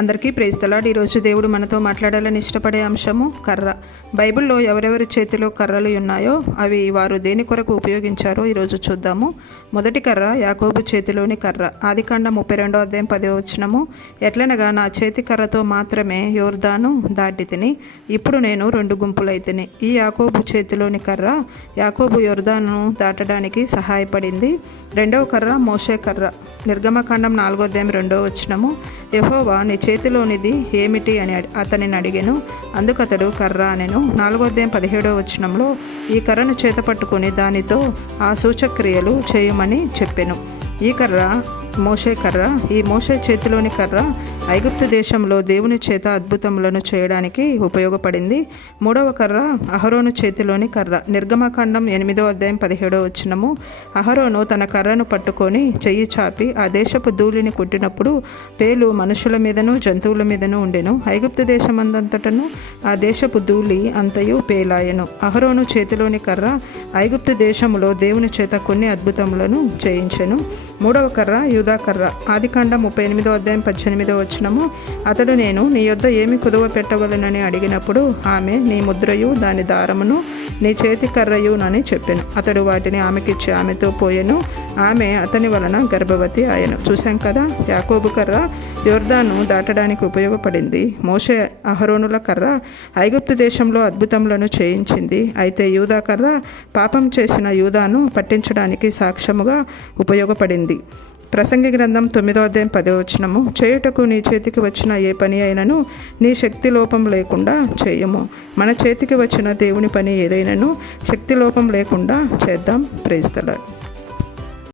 అందరికీ praise the lord. ఈరోజు దేవుడు మనతో మాట్లాడాలని ఇష్టపడే అంశము కర్ర. బైబిల్లో ఎవరెవరి చేతిలో కర్రలు ఉన్నాయో అవి వారు దేని కొరకు ఉపయోగించారో ఈరోజు చూద్దాము. మొదటి కర్ర యాకోబు చేతిలోని కర్ర. ఆదికాండం 32వ అధ్యాయం 10వ వచనము. ఎట్లనగా నా చేతి కర్రతో మాత్రమే యోర్దాను దాటి తిని, ఇప్పుడు నేను 2 గుంపులైతిని. ఈ యాకోబు చేతిలోని కర్ర యాకోబు యోర్దాను దాటడానికి సహాయపడింది. రెండవ కర్ర మోషే కర్ర. నిర్గమకాండం 4వ అధ్యాయం 2వ వచనము. యెహోవా నీ చేతిలోనిది ఏమిటి అని అతనిని అడిగెను. అందుకతడు కర్ర అనెను. 4వ అధ్యాయం 17వ వచనంలో ఈ కర్రను చేత పట్టుకుని దానితో ఆ సూచక్రియలు చేయమని చెప్పెను. ఈ కర్ర మోషే కర్ర. ఈ మోషే చేతిలోని కర్ర ఐగుప్తు దేశంలో దేవుని చేత అద్భుతములను చేయడానికి ఉపయోగపడింది. మూడవ కర్ర అహరోను చేతిలోని కర్ర. నిర్గమకాండం 8వ అధ్యాయం 17వ వచనము. అహరోను తన కర్రను పట్టుకొని చెయ్యి చాపి ఆ దేశపు ధూళిని కొట్టినప్పుడు పేలు మనుషుల మీదను జంతువుల మీదను ఉండెను. ఐగుప్తు దేశమందంతటను ఆ దేశపు ధూళి అంతయు పేలాయెను. అహరోను చేతిలోని కర్ర ఐగుప్తు దేశంలో దేవుని చేత కొన్ని అద్భుతములను చేయించెను. మూడవ కర్ర యూదా కర్ర. ఆదికాండం 38వ అధ్యాయం 18వ వచనము. అతడు నేను నీ యొద్ద ఏమి కుదువ పెట్టవలనని అడిగినప్పుడు ఆమె నీ ముద్రయు దాని దారమును నీ చేతి కర్రయునని చెప్పెను. అతడు వాటిని ఆమెకిచ్చి ఆమెతో పోయెను. ఆమె అతని వలన గర్భవతి ఆయను. చూశాం కదా, యాకోబు కర్ర యోర్దాను దాటడానికి ఉపయోగపడింది. మోషే అహరోనుల కర్ర ఐగుప్తు దేశంలో అద్భుతములను చేయించింది. అయితే యూదా కర్ర పాపం చేసిన యూదాను పట్టించడానికి సాక్ష్యముగా ఉపయోగపడింది. ప్రసంగి గ్రంథం 9వ అధ్యాయం 10వ వచనము. చేయుటకు నీ చేతికి వచ్చిన ఏ పని అయినను నీ శక్తి లోపం లేకుండా చేయము. మన చేతికి వచ్చిన దేవుని పని ఏదైనాను శక్తి లోపం లేకుండా చేద్దాం. Praise the lord.